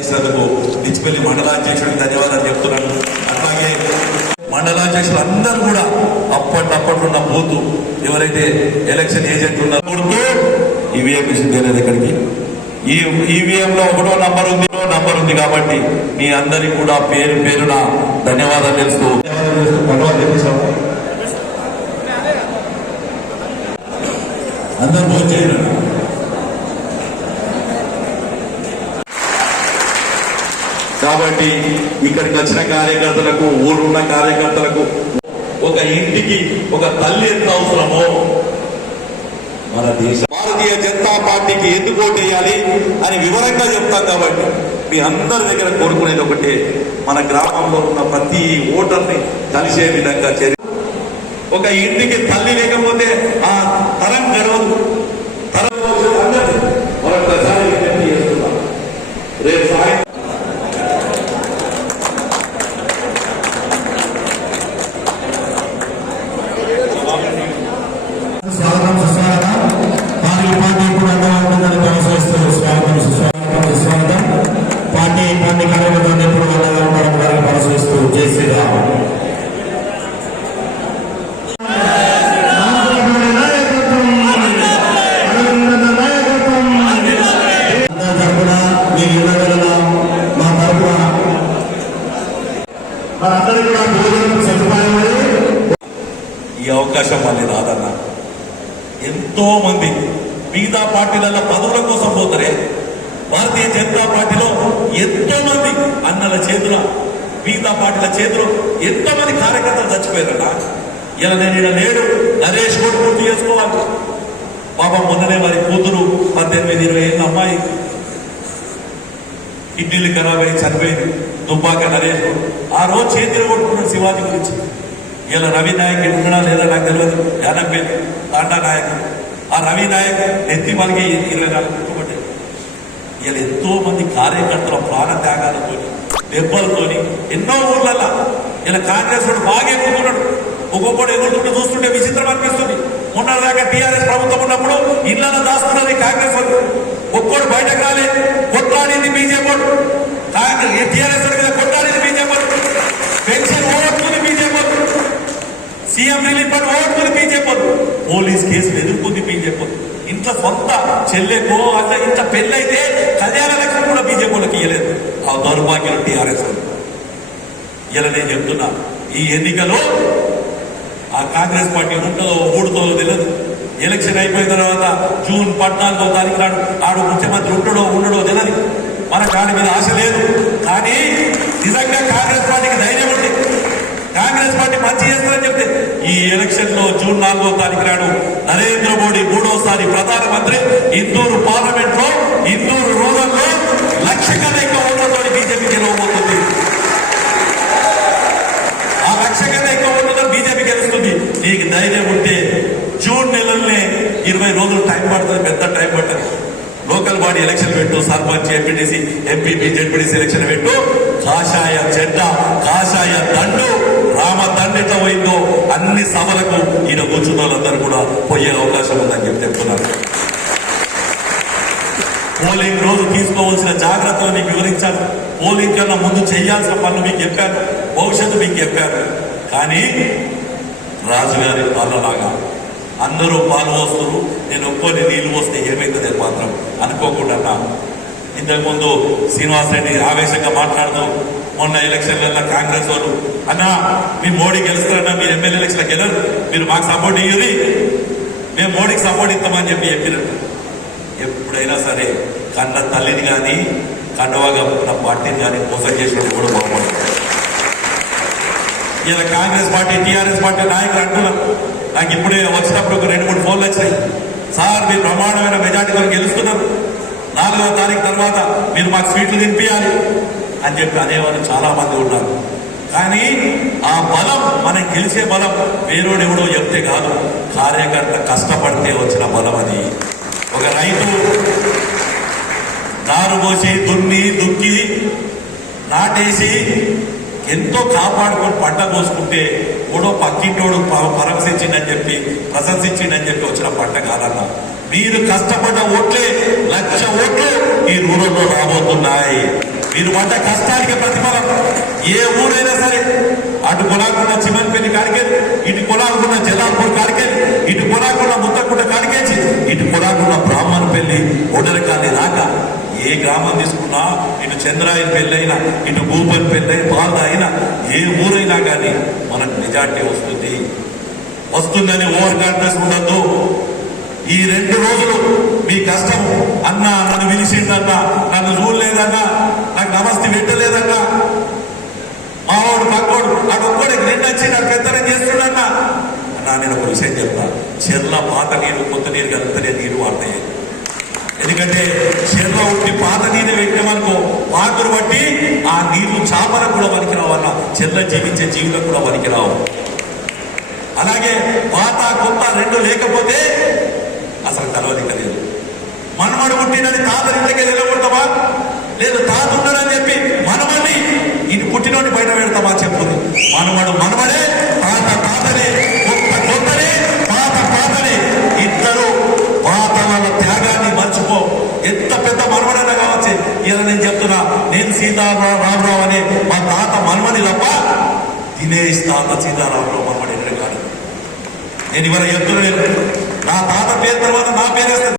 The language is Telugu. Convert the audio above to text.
చేసినందుకు నిచ్చిపల్లి మండలాధ్యక్షుడికి ధన్యవాదాలు చెప్తున్నాను. అట్లాగే మండలాధ్యక్షులు అందరూ కూడా అప్పట్లప్పట్లున్న బూత్ ఎవరైతే ఎలక్షన్ ఏజెంట్ ఉన్నారో ఈవీఎం మిషన్ తెలియదు ఎక్కడికి. ఈ ఈవీఎం లో ఒకటో నంబర్ ఉంది నంబర్ ఉంది కాబట్టి మీ అందరికి కూడా పేరు పేరున ధన్యవాదాలు తెలుస్తూ ధన్యవాదాలు అందరూ భోజనం కాబట్టి ఇక్కడికి వచ్చిన కార్యకర్తలకు ఊరున్న కార్యకర్తలకు ఒక ఇంటికి ఒక తల్లి ఎంత అవసరమో మన దేశ భారతీయ జనతా పార్టీకి ఎందుకు ఓటేయాలి అని వివరంగా చెప్తాం కాబట్టి మీ అందరి దగ్గర కోరుకునేది ఒకటే మన గ్రామంలో ఉన్న ప్రతి ఓటర్ని కలిసే విధంగా చర్య ఒక ఇంటికి తల్లి లేకపోతే ఆ తరం గడవదు. కాదన్న ఎంతో మంది మిగతా పార్టీలలో పదవుల కోసం పోతారే? భారతీయ జనతా పార్టీలో ఎంతో మంది అన్నల చేతుల మిగతా పార్టీల చేతులు ఎంతో మంది కార్యకర్తలు చచ్చిపోయారట. ఇలా నేను ఇలా లేడు నరేష్ కూడా పూర్తి చేసుకోవాలి. పాపం మొన్ననే వారి కూతురు పద్దెనిమిది ఇరవై ఏళ్ళ అమ్మాయి కిడ్నీలు ఖరాబ్ అయ్యి చనిపోయింది. దుబ్బాక నరేష్. ఆ రోజు చేతిలో కొట్టుకున్నాడు శివాజీ గురించి. ఇలా రవి నాయక్ ఉన్నాడా లేదా నాకు తెలియదు యానపేట తాండా నాయక్. ఆ రవి నాయక్ ఎత్తి మనకి ఇరవై నాలుగు ఇలా ఎంతో మంది కార్యకర్తల ప్రాణ త్యాగాలతో దెబ్బలతోని ఎన్నో ఊళ్ళల్లో ఇలా కాంగ్రెస్ వాడు బాగా ఎక్కుతున్నాడు ఒక్కొక్కడు ఎగురుతుంటే చూస్తుంటే విచిత్రం అనిపిస్తుంది. మొన్నదాకా టీఆర్ఎస్ ప్రభుత్వం ఉన్నప్పుడు ఇళ్ళలో దాస్తున్నది కాంగ్రెస్ వాళ్ళు ఒక్కోడు బయటకు రాలే కొట్లాడింది బీజేపీ టీఆర్ఎస్ మీద కొట్లాడింది సీఎం రిలీఫ్ ఫండ్ ఓడుతుంది చెప్పదు పోలీస్ కేసులు ఎదుర్కొంది చెప్పదు ఇంత సొంత చెల్లెకో అట్లా ఇంత పెళ్ళైతే కళ్యాణ లక్ష్యం కూడా బీజేపీ వాళ్ళకి ఇవ్వలేదు ఆ దౌర్భాగ్యం టీఆర్ఎస్ ఇలా నేను చెప్తున్నా ఈ ఎన్నికలో ఆ కాంగ్రెస్ పార్టీ ఉంటుందో ఊడుతుందో తెలియదు ఎలక్షన్ అయిపోయిన తర్వాత జూన్ పద్నాలుగో తారీఖు నాడు ఆడు ముఖ్యమంత్రి ఉండడో ఉండడో తెలియదు మన కాడి మీద ఆశ లేదు. కానీ నిజంగా కాంగ్రెస్ పార్టీకి ధైర్యం ఉంది. కాంగ్రెస్ పార్టీ మంచి చేస్తారని ఈ ఎలక్షన్లో జూన్ నాలుగో తారీఖు నాడు నరేంద్ర మోడీ మూడోసారి ప్రధానమంత్రి. ఇందూరు పార్లమెంట్లో ఇందూరు రూరల్లో లక్ష కన్నా ఎక్కువ ఓట్లతో బీజేపీ గెలవబోతుంది. ఆ లక్ష కన్నా ఎక్కువ ఓట్లతో బీజేపీ గెలుస్తుంది. నీకు ధైర్యం ఉంటే జూన్ నెలల్నే ఇరవై రోజులు టైం పడుతుంది పెద్ద టైం పడుతుంది. లోకల్ బాడీ ఎలక్షన్ పెట్టు sarpanch MPTC MPP ZPTC election పెట్టు. కాషాయ జెండా కాషాయ దండు రామ దండ పోయిందో అన్ని సభలకు ఈయన కూర్చున్న వాళ్ళందరూ కూడా పోయే అవకాశం ఉందని చెప్పి చెప్తున్నారు. పోలింగ్ రోజు తీసుకోవాల్సిన జాగ్రత్తలు మీకు వివరించాను పోలింగ్ కన్నా ముందు చేయాల్సిన పనులు మీకు చెప్పాను భవిష్యత్తు మీకు చెప్పాను కానీ రాజుగారి పాలలాగా అందరూ పాలు వస్తున్నారు నేను ఒక్కొని నీళ్ళు వస్తే ఏమైతుంది మాత్రం అనుకోకుండా ఇంతకుముందు శ్రీనివాస్ రెడ్డి ఆవేశంగా మాట్లాడుతూ మొన్న ఎలక్షన్లలో కాంగ్రెస్ వాళ్ళు అన్నా మీ మోడీ గెలుస్తారన్నా మీరు ఎమ్మెల్యే ఎలక్షన్ గెలరు మీరు మాకు సపోర్ట్ ఇయ్యది మేము మోడీకి సపోర్ట్ ఇస్తామని చెప్పి చెప్పినట్టు ఎప్పుడైనా సరే కన్న తల్లిని కానీ కండవాగా ఉన్న పార్టీని కానీ మోసం చేసినట్టు కూడా బాగుంటుంది ఇలా కాంగ్రెస్ పార్టీ టీఆర్ఎస్ పార్టీ నాయకులు అంటున్నారు. నాకు ఇప్పుడే వచ్చినప్పుడు ఒక రెండు మూడు ఫోన్లు వచ్చినాయి. సార్ మీరు బ్రహ్మాండమైన మెజార్టీతో గెలుస్తున్నారు. నాలుగవ తారీఖు తర్వాత మీరు మాకు సీట్లు తినిపించాలి అని చెప్పి అనేవాళ్ళు చాలా మంది ఉన్నారు. కానీ ఆ బలం మనం గెలిచే బలం వేరోడు ఎవడో చెప్తే కాదు కార్యకర్త కష్టపడితే వచ్చిన బలం అది. ఒక రైతు నారు పోసి దున్ని దుక్కి నాటేసి ఎంతో కాపాడుకొని పంట కోసుకుంటే కూడా పక్కింటోడు పరమశించిండని చెప్పి ప్రశంసించిండని చెప్పి వచ్చిన పంట కాదన్న. మీరు కష్టపడ్డ ఓట్లే లక్ష ఓట్లు ఈ రూరల్లో రాబోతున్నాయి. మీరు పడ్డ కష్టానికి ప్రతిఫలం. ఏ ఊరైనా సరే అటు కొలాకున్న చిమన్పల్లి కాడికెళ్ళి ఇటు కొలాకున్న జలాపూర్ కాడికెళ్ళి ఇటు కొలాకున్న ముత్తకుంట కాడికేసి ఇటు కొలాకున్న బ్రాహ్మణ పెళ్ళి ఒడరకాన్ని రాక ఏ గ్రామం తీసుకున్నా ఇటు చంద్రాయన పెళ్ళైనా ఇటు భూపన్ పెళ్ళై బాధ అయినా ఏ ఊరైనా కానీ మనకు మెజార్టీ వస్తుంది. వస్తుందని ఓవర్ కాన్ఫిడెన్స్ ఉండద్దు. ఈ రెండు రోజులు మీ కష్టం అన్న నన్ను పిలిచిండన్నా నన్ను చూడలేదన్నా నాకు నమస్తే పెట్టలేదన్నా మావాడు పక్కోడు అటు ఒక్కడికి నిన్న వచ్చి నాకు పెద్దనే చేస్తున్నా అన్నా నేను ఒక విషయం చెప్తా. చెర్ల పాత నీరు కొత్త నీరు కలిపితేనే నీరు వాడతాయి. ఎందుకంటే చెర్ల ఉట్టి పాత నీరు పెట్టామనుకో పాకురు బట్టి ఆ నీరు చాపలకు కూడా పనికిరావు అన్న. చెర్ల జీవించే జీవులకు కూడా పనికిరావు అలాగే పాత కొత్త రెండు లేకపోతే అసలు కలవలిక లేదు మనమడు పుట్టినది తాత ఇంటికి నిలబడతామా లేదు తాత అని చెప్పి మనమని ఇది పుట్టినోడి బయట పెడతామా చెప్పుది మనమడు మనమడే తాత తాతనే కొత్త కొత్తనే పాత పాతనే. ఇద్దరు పాత వాళ్ళ త్యాగాన్ని మర్చిపో. ఎంత పెద్ద మనవడైనా కావచ్చు. ఇలా నేను చెప్తున్నా నేను సీతారామ రామరావు అనే మా తాత మనమని తప్ప దినేష్ తాత సీతారామరావు మనమడి కాదు. నేను ఇవాళ చెప్తున్నాను నా తాత పేరు తర్వాత నా పేరు